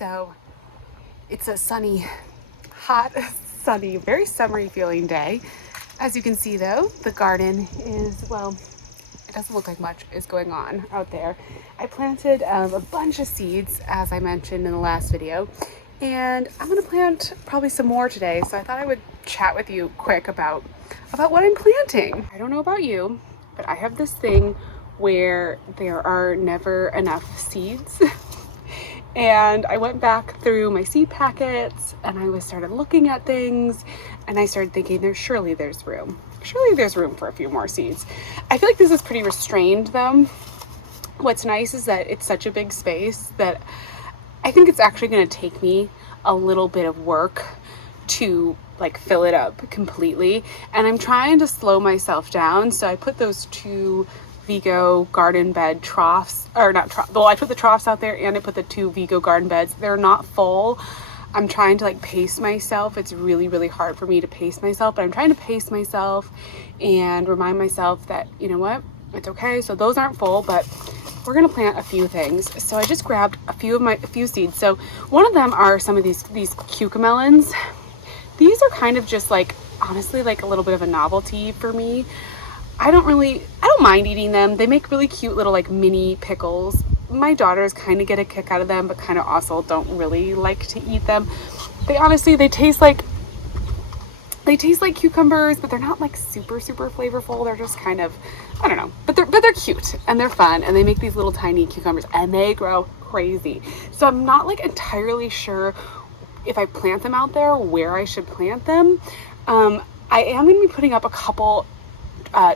So it's a sunny, hot, sunny, very summery feeling day. As you can see though, the garden is, well, it doesn't look like much is going on out there. I planted a bunch of seeds, as I mentioned in the last video, and I'm gonna plant probably some more today. So I thought I would chat with you quick about what I'm planting. I don't know about you, but I have this thing where there are never enough seeds. And I went back through my seed packets and I started looking at things and I started thinking surely there's room for a few more seeds. I feel like this is pretty restrained though. What's nice is that it's such a big space that I think it's actually going to take me a little bit of work to like fill it up completely, and I'm trying to slow myself down. So I put those two Vego garden bed troughs, or not troughs, well, I put the troughs out there and I put the two Vego garden beds. They're not full. I'm trying to like pace myself. It's really hard for me to pace myself, but I'm trying to pace myself and remind myself that, you know what, it's okay. So those aren't full, but we're gonna plant a few things. So I just grabbed a few seeds. So one of them are some of these cucamelons. These are kind of just like, honestly, like a little bit of a novelty for me. I don't mind eating them. They make really cute little like mini pickles. My daughters kind of get a kick out of them, but kind of also don't really like to eat them. They taste like cucumbers, but they're not like super flavorful. They're just kind of, I don't know, but they're cute and they're fun, and they make these little tiny cucumbers and they grow crazy. So I'm not like entirely sure if I plant them out there where I should plant them. I am going to be putting up a couple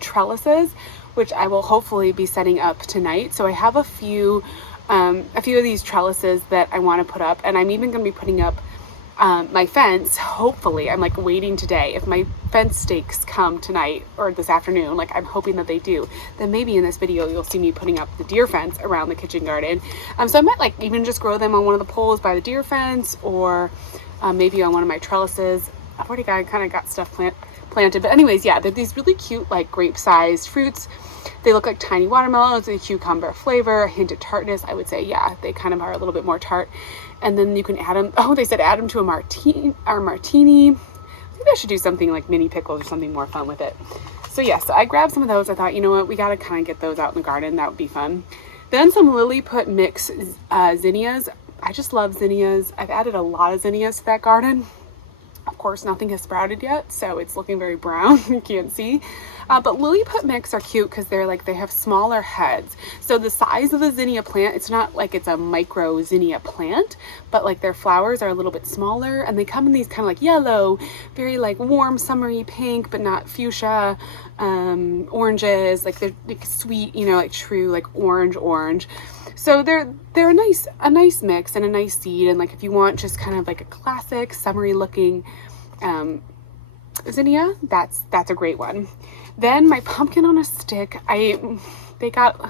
trellises, which I will hopefully be setting up tonight. So I have a few of these trellises that I want to put up, and I'm even going to be putting up my fence. Hopefully, I'm like waiting today. If my fence stakes come tonight or this afternoon, like I'm hoping that they do, then maybe in this video you'll see me putting up the deer fence around the kitchen garden. So I might like even just grow them on one of the poles by the deer fence, or maybe on one of my trellises. I've already got stuff planted, but anyways, yeah, they're these really cute like grape-sized fruits. They look like tiny watermelons with a cucumber flavor, a hint of tartness. I would say, yeah, they kind of are a little bit more tart. And then you can add them. Oh, they said add them to a martini. Maybe I should do something like mini pickles or something more fun with it. So yeah, so I grabbed some of those. I thought, you know what, we got to kind of get those out in the garden. That would be fun. Then some Lilliput mix zinnias. I just love zinnias. I've added a lot of zinnias to that garden. Of course, nothing has sprouted yet, so it's looking very brown. You can't see. But Lilliput mix are cute because they have smaller heads. So the size of the zinnia plant, it's not like it's a micro zinnia plant, but like their flowers are a little bit smaller, and they come in these kind of like yellow, very like warm summery pink, but not fuchsia, oranges, like they're like sweet, you know, like true like orange. So they're a nice mix and a nice seed. And like if you want just kind of like a classic summery looking zinnia, that's a great one. Then my pumpkin on a stick, they got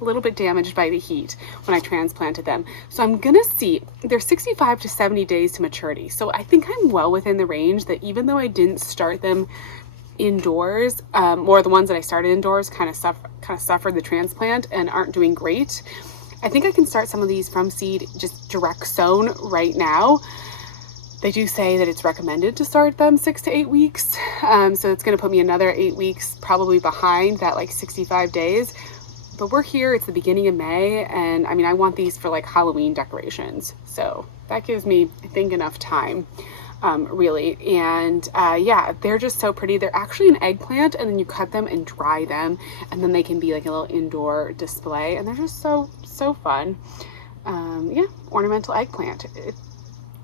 a little bit damaged by the heat when I transplanted them. So I'm gonna see, they're 65 to 70 days to maturity. So I think I'm well within the range that even though I didn't start them indoors, or the ones that I started indoors kind of suffered the transplant and aren't doing great. I think I can start some of these from seed, just direct sown right now. They do say that it's recommended to start them 6 to 8 weeks. So it's going to put me another 8 weeks probably behind that like 65 days. But we're here, it's the beginning of May. And I mean, I want these for like Halloween decorations. So that gives me, I think, enough time, really. And yeah, they're just so pretty. They're actually an eggplant, and then you cut them and dry them, and then they can be like a little indoor display. And they're just so fun. Yeah, ornamental eggplant. It's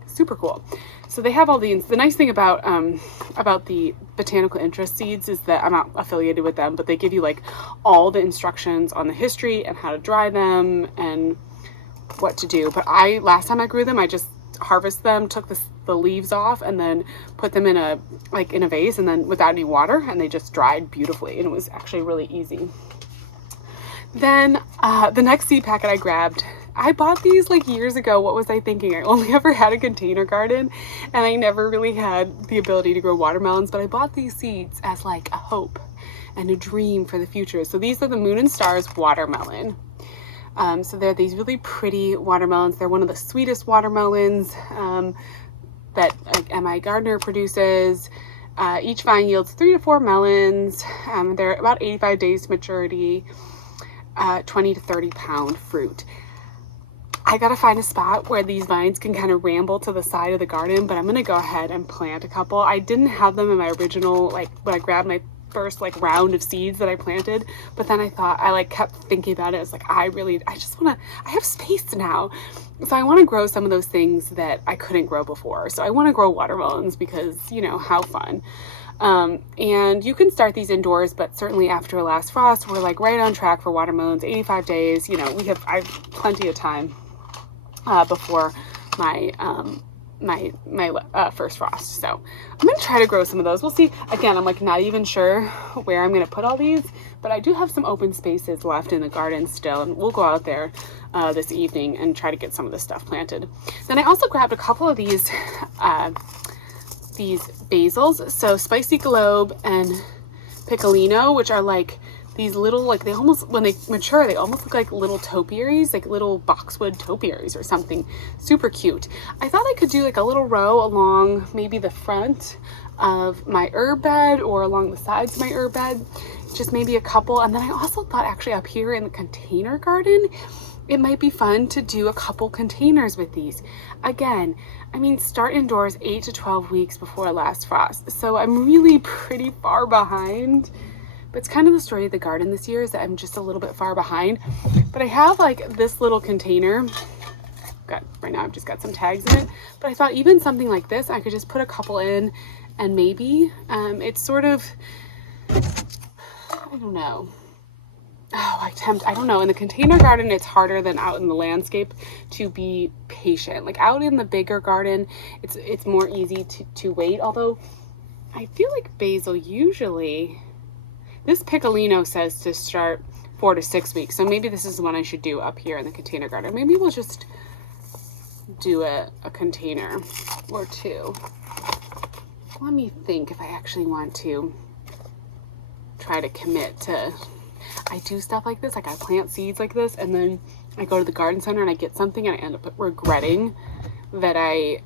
super cool. So they have all these. The nice thing about the botanical interest seeds is that I'm not affiliated with them, but they give you like all the instructions on the history and how to dry them and what to do. But last time I grew them, I just harvested them, took the leaves off, and then put them in a vase, and then without any water, and they just dried beautifully, and it was actually really easy. Then the next seed packet I grabbed, I bought these like years ago. What was I thinking? I only ever had a container garden, and I never really had the ability to grow watermelons, but I bought these seeds as like a hope and a dream for the future. So these are the Moon and Stars watermelon. So they're these really pretty watermelons. They're one of the sweetest watermelons that like MIgardener produces. Each vine yields 3 to 4 melons. They're about 85 days to maturity, 20 to 30 pound fruit. I gotta find a spot where these vines can kind of ramble to the side of the garden, but I'm gonna go ahead and plant a couple. I didn't have them in my original, like when I grabbed my first like round of seeds that I planted, but then I thought, I like kept thinking about it. It's like, I have space now. So I want to grow some of those things that I couldn't grow before. So I want to grow watermelons because, you know, how fun. And you can start these indoors, but certainly after a last frost, we're like right on track for watermelons, 85 days. You know, I have plenty of time before my first frost. So I'm gonna try to grow some of those. We'll see. Again, I'm like not even sure where I'm gonna put all these, but I do have some open spaces left in the garden still, and we'll go out there this evening and try to get some of this stuff planted. Then I also grabbed a couple of these basils, so Spicy Globe and Piccolino, which are like these little, like they almost, when they mature, they almost look like little topiaries, like little boxwood topiaries or something. Super cute. I thought I could do like a little row along maybe the front of my herb bed or along the sides of my herb bed, just maybe a couple. And then I also thought actually up here in the container garden, it might be fun to do a couple containers with these. Again, I mean, start indoors 8 to 12 weeks before last frost. So I'm really pretty far behind. But it's kind of the story of the garden this year is that I'm just a little bit far behind. But I have like this little container. Right now I've just got some tags in it. But I thought even something like this, I could just put a couple in and maybe it's sort of, I don't know. Oh, I don't know. In the container garden, it's harder than out in the landscape to be patient. Like out in the bigger garden, it's more easy to wait. Although I feel like basil usually, this Piccolino says to start 4 to 6 weeks. So maybe this is the one I should do up here in the container garden. Maybe we'll just do a container or two. Let me think if I actually want to try to commit to, I do stuff like this, like I plant seeds like this and then I go to the garden center and I get something and I end up regretting that I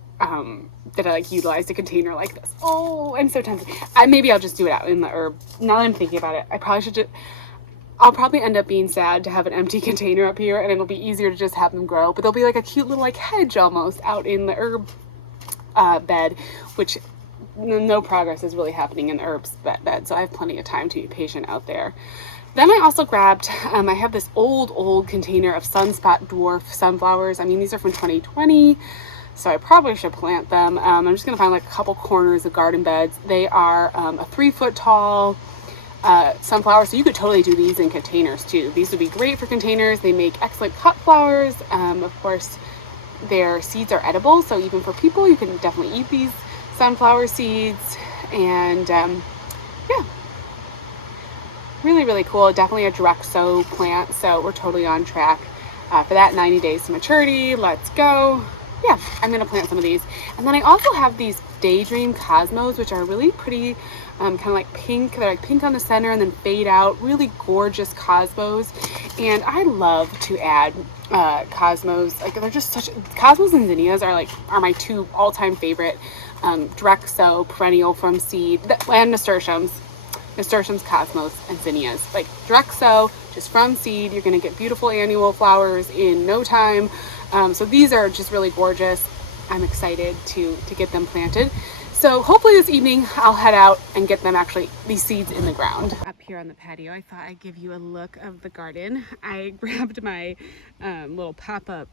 like utilized a container like this. Oh, I'm so tempted. Maybe I'll just do it out in the herb. Now that I'm thinking about it, I'll probably end up being sad to have an empty container up here and it'll be easier to just have them grow, but they'll be like a cute little like hedge almost out in the herb bed, which no progress is really happening in the herbs bed, so I have plenty of time to be patient out there. Then I also grabbed, I have this old container of sunspot dwarf sunflowers. I mean, these are from 2020, so I probably should plant them. I'm just gonna find like a couple corners of garden beds. They are a 3 foot tall sunflower, so you could totally do these in containers too. These would be great for containers. They make excellent cut flowers. Of course, their seeds are edible, so even for people, you can definitely eat these sunflower seeds. And yeah, really cool. Definitely a direct sow plant, so we're totally on track for that. 90 days to maturity. Let's go. Yeah, I'm gonna plant some of these. And then I also have these Daydream Cosmos, which are really pretty, kind of like pink. They're like pink on the center and then fade out. Really gorgeous cosmos. And I love to add cosmos. Like they're just such, cosmos and zinnias are my 2 all-time favorite direct sow perennial from seed, and nasturtiums, cosmos, and zinnias. Like direct sow, just from seed, you're gonna get beautiful annual flowers in no time. So these are just really gorgeous. I'm excited to get them planted. So hopefully this evening I'll head out and get them these seeds in the ground. Up here on the patio, I thought I'd give you a look of the garden. I grabbed my little pop-up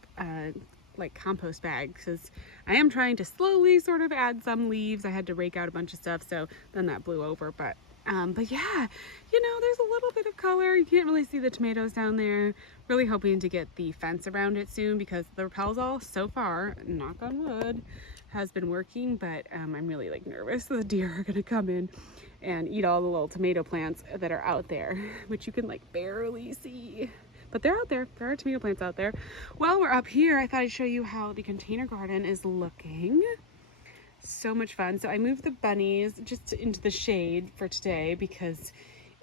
like compost bag because I am trying to slowly sort of add some leaves. I had to rake out a bunch of stuff, so then that blew over. But yeah, you know, there's a little bit of color. You can't really see the tomatoes down there. Really hoping to get the fence around it soon because the Rappelzol so far, knock on wood, has been working, but I'm really like nervous that the deer are gonna come in and eat all the little tomato plants that are out there, which you can like barely see. But they're out there. There are tomato plants out there. While we're up here, I thought I'd show you how the container garden is looking. So much fun. So I moved the bunnies just into the shade for today because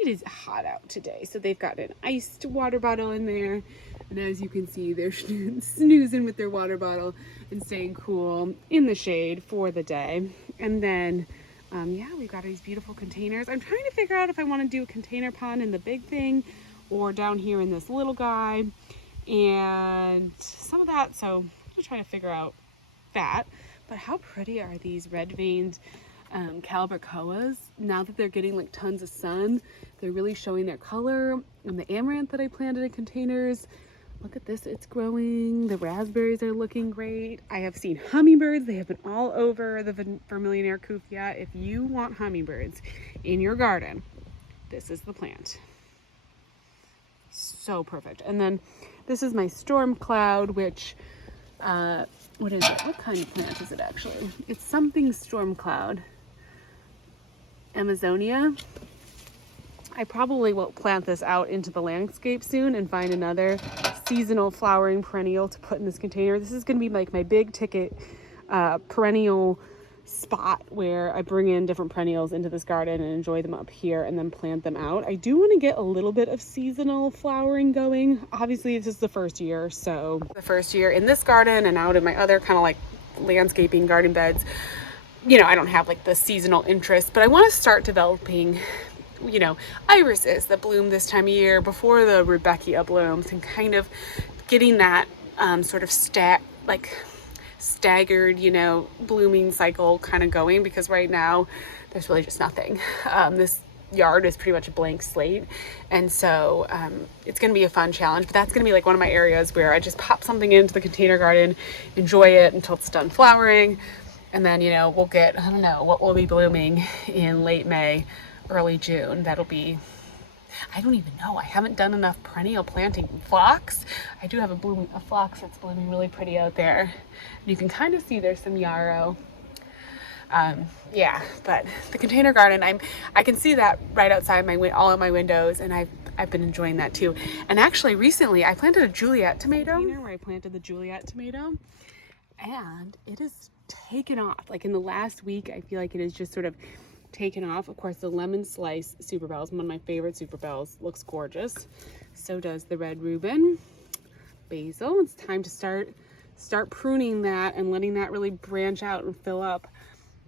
it is hot out today. So they've got an iced water bottle in there. And as you can see, they're snoozing with their water bottle and staying cool in the shade for the day. And then, yeah, we've got these beautiful containers. I'm trying to figure out if I want to do a container pond in the big thing or down here in this little guy and some of that. So I'm gonna try to figure out that. But how pretty are these red veined calibrachoas? Now that they're getting like tons of sun, they're really showing their color. And the amaranth that I planted in containers, look at this, it's growing. The raspberries are looking great. I have seen hummingbirds. They have been all over the Vermilion Aircuthia. If you want hummingbirds in your garden, this is the plant. So perfect. And then this is my storm cloud, which what is it? What kind of plant is it actually? It's something storm cloud. Amazonia. I probably will plant this out into the landscape soon and find another seasonal flowering perennial to put in this container. This is going to be like my big ticket perennial spot where I bring in different perennials into this garden and enjoy them up here and then plant them out. I do want to get a little bit of seasonal flowering going. Obviously, this is the first year, so the first year in this garden and out in my other kind of like landscaping garden beds, you know, I don't have like the seasonal interest, but I want to start developing, you know, irises that bloom this time of year before the Rudbeckia blooms and kind of getting that sort of staggered, you know, blooming cycle kind of going, because right now there's really just nothing. This yard is pretty much a blank slate, and so it's going to be a fun challenge, but that's going to be like one of my areas where I just pop something into the container garden, enjoy it until it's done flowering, and then, you know, we'll get, I don't know what will be blooming in late May, early June. That'll be, I don't even know. I haven't done enough perennial planting. Phlox. I do have a phlox that's blooming really pretty out there. You can kind of see there's some yarrow. Yeah, but the container garden, I can see that right outside all of my windows, and I've been enjoying that too. And actually recently I planted a Juliet tomato where I planted the Juliet tomato, and it has taken off. Like in the last week, I feel like it has just sort of taken off. Of course, the lemon slice super bells, one of my favorite super bells, looks gorgeous. So does the red Reuben. Basil. It's time to start pruning that and letting that really branch out and fill up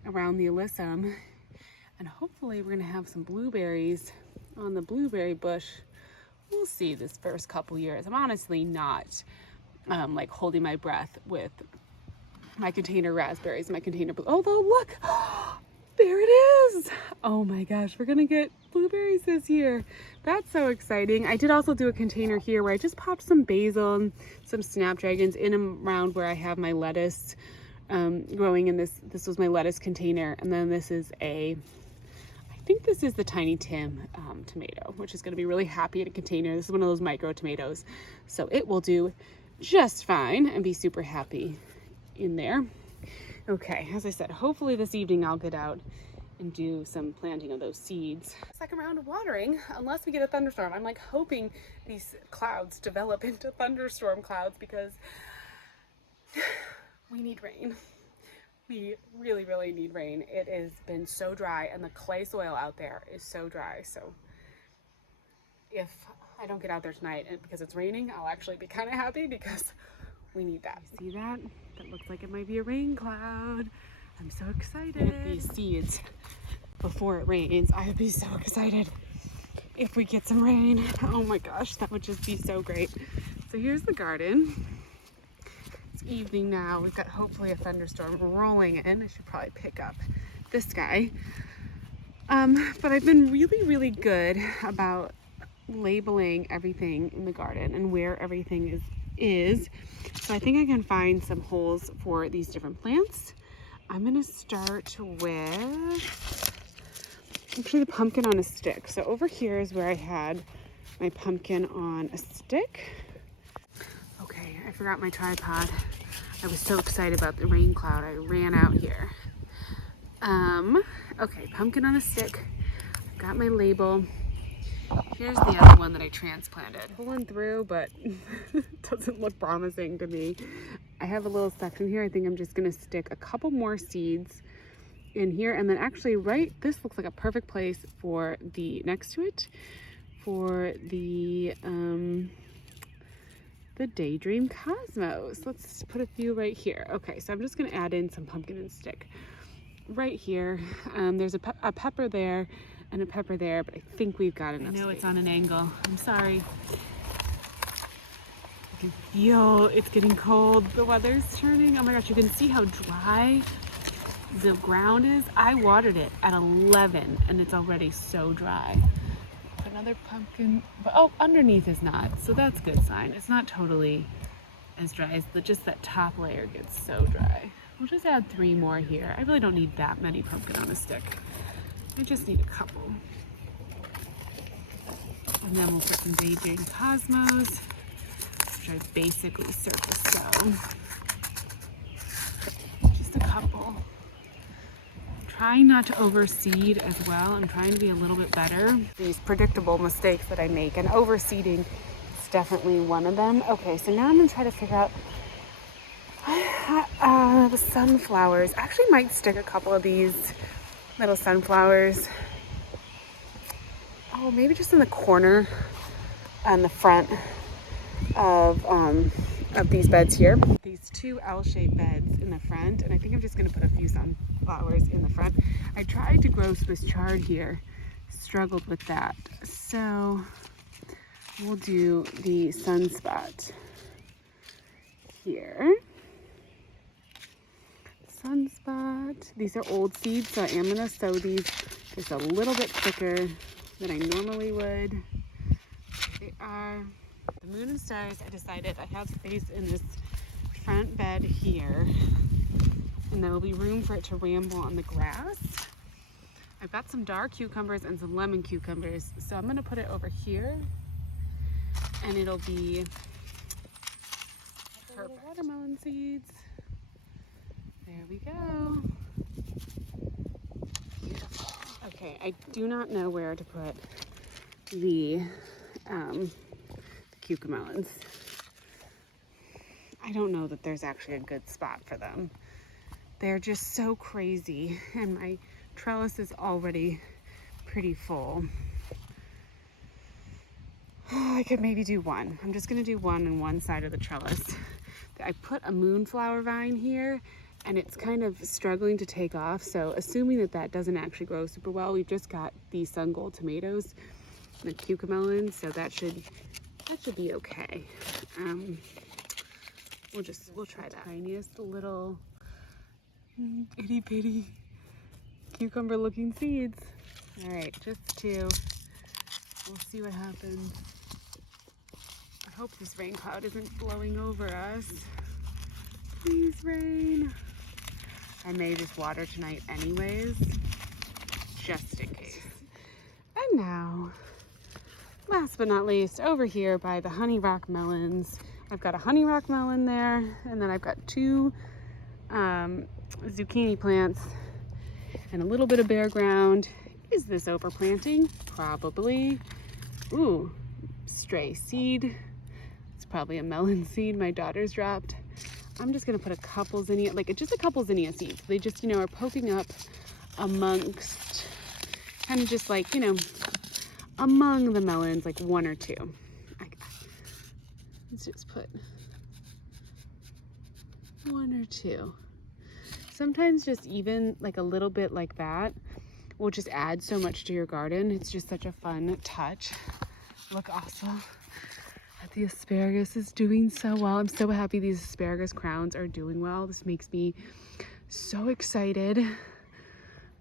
around the alyssum. And hopefully we're gonna have some blueberries on the blueberry bush. We'll see this first couple years. I'm honestly not like holding my breath with my container raspberries, my container blue. Although look, there it is. Oh my gosh, we're gonna get blueberries this year. That's so exciting. I did also do a container here where I just popped some basil and some snapdragons in and around where I have my lettuce growing in this. This was my lettuce container, and then this is I think this is the Tiny Tim tomato, which is gonna be really happy in a container. This is one of those micro tomatoes, so it will do just fine and be super happy in there. Okay, as I said, hopefully this evening I'll get out and do some planting of those seeds. Second round of watering, unless we get a thunderstorm. I'm like hoping these clouds develop into thunderstorm clouds, because we need rain. We really, really need rain. It has been so dry, and the clay soil out there is so dry. So if I don't get out there tonight because it's raining, I'll actually be kind of happy, because we need that. You see that? That looks like it might be a rain cloud. I'm so excited. With these seeds before it rains, I would be so excited if we get some rain. Oh my gosh, that would just be so great. So here's the garden. It's evening now. We've got hopefully a thunderstorm rolling in. I should probably pick up this guy. But I've been really, really good about labeling everything in the garden and where everything is. So I think I can find some holes for these different plants. I'm gonna start with actually the pumpkin on a stick. So over here is where I had my pumpkin on a stick. Okay, I forgot my tripod. I was so excited about the rain cloud, I ran out here. Okay, pumpkin on a stick. I've got my label. Here's the other one that I transplanted. Pulling through, but it doesn't look promising to me. I have a little section here. I think I'm just gonna stick a couple more seeds in here. And then actually this looks like a perfect place for the next to it, for the Daydream Cosmos. Let's put a few right here. Okay, so I'm just gonna add in some pumpkin and stick right here. There's a pepper there and a pepper there, but I think we've got enough. I know it's on an angle. I'm sorry. I can feel it's getting cold. The weather's turning. Oh my gosh, you can see how dry the ground is. I watered it at 11 and it's already so dry. Another pumpkin, but oh, underneath is not, so that's a good sign. It's not totally as dry as just that top layer gets so dry. We'll just add 3 more here. I really don't need that many pumpkin on a stick. I just need a couple. And then we'll put some Daydream Cosmos, which I basically surface sow. Just a couple. Trying not to overseed as well. I'm trying to be a little bit better. These predictable mistakes that I make, and overseeding is definitely one of them. Okay, so now I'm gonna try to figure out the sunflowers. I actually might stick a couple of these little sunflowers. Oh, maybe just in the corner on the front of these beds here. These 2 L-shaped beds in the front, and I think I'm just gonna put a few sunflowers in the front. I tried to grow Swiss chard here, struggled with that. So we'll do the sunspot here. Sunspot. These are old seeds, so I am gonna sow these just a little bit thicker than I normally would. Here they are. The moon and stars, I decided I have space in this front bed here, and there will be room for it to ramble on the grass. I've got some dark cucumbers and some lemon cucumbers, so I'm gonna put it over here, and it'll be perfect. Watermelon seeds. There we go. Beautiful. Okay, I do not know where to put the cucamelons. I don't know that there's actually a good spot for them. They're just so crazy, and my trellis is already pretty full. Oh, I could maybe do one. I'm just gonna do one on one side of the trellis. I put a moonflower vine here, and it's kind of struggling to take off, so assuming that that doesn't actually grow super well, we've just got these sun gold tomatoes, the cucamelons, so that should be okay. We'll try that. Tiniest little itty bitty cucumber looking seeds. All right, just 2. We'll see what happens. I hope this rain cloud isn't blowing over us. Please, rain. I may just water tonight anyways, just in case. And now, last but not least, over here by the honey rock melons. I've got a honey rock melon there, and then I've got 2 zucchini plants and a little bit of bare ground. Is this overplanting? Probably. Ooh, stray seed. It's probably a melon seed my daughter's dropped. I'm just gonna put a couple zinnia, just a couple zinnia seeds. They just, are poking up amongst, kind of just among the melons, 1 or 2. Let's just put 1 or 2. Sometimes just even a little bit like that will just add so much to your garden. It's just such a fun touch. Look also that the asparagus is doing so well. I'm so happy these asparagus crowns are doing well. This makes me so excited.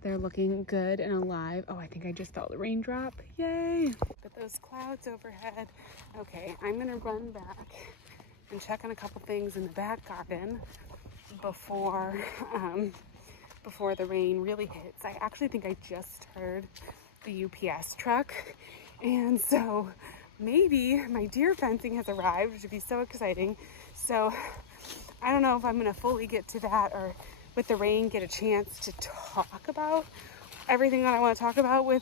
They're looking good and alive. Oh, I think I just felt a raindrop. Yay! But those clouds overhead. Okay, I'm gonna run back and check on a couple things in the back garden before the rain really hits. I actually think I just heard the UPS truck, and so maybe my deer fencing has arrived, which would be so exciting. So I don't know if I'm gonna fully get to that, or with the rain get a chance to talk about everything that I want to talk about with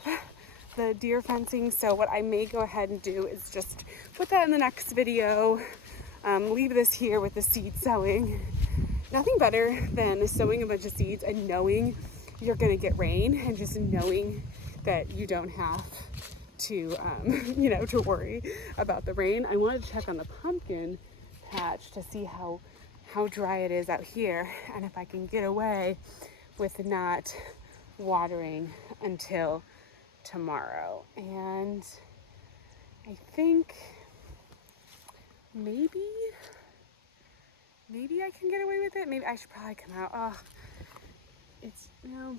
the deer fencing. So what I may go ahead and do is just put that in the next video. Leave this here with the seed sowing. Nothing better than sowing a bunch of seeds and knowing you're gonna get rain, and just knowing that you don't have to, you know, to worry about the rain. I wanted to check on the pumpkin patch to see how dry it is out here, and if I can get away with not watering until tomorrow. And I think maybe I can get away with it. Maybe I should probably come out. Oh, it's, you know,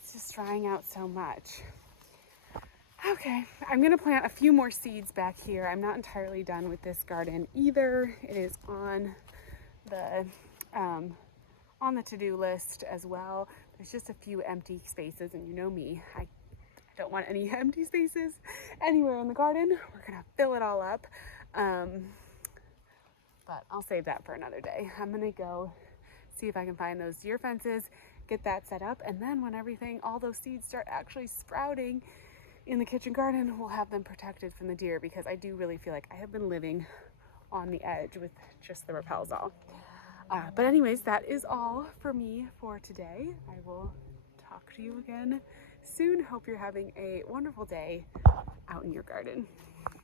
it's just drying out so much. Okay, I'm gonna plant a few more seeds back here. I'm not entirely done with this garden either. It is on the to-do list as well. There's just a few empty spaces, and you know me, I don't want any empty spaces anywhere in the garden. We're gonna fill it all up. But I'll save that for another day. I'm gonna go see if I can find those deer fences, get that set up, and then when all those seeds start actually sprouting in the kitchen garden, we'll have them protected from the deer, because I do really feel like I have been living on the edge with just the repels all. But anyways, that is all for me for today. I will talk to you again soon. Hope you're having a wonderful day out in your garden.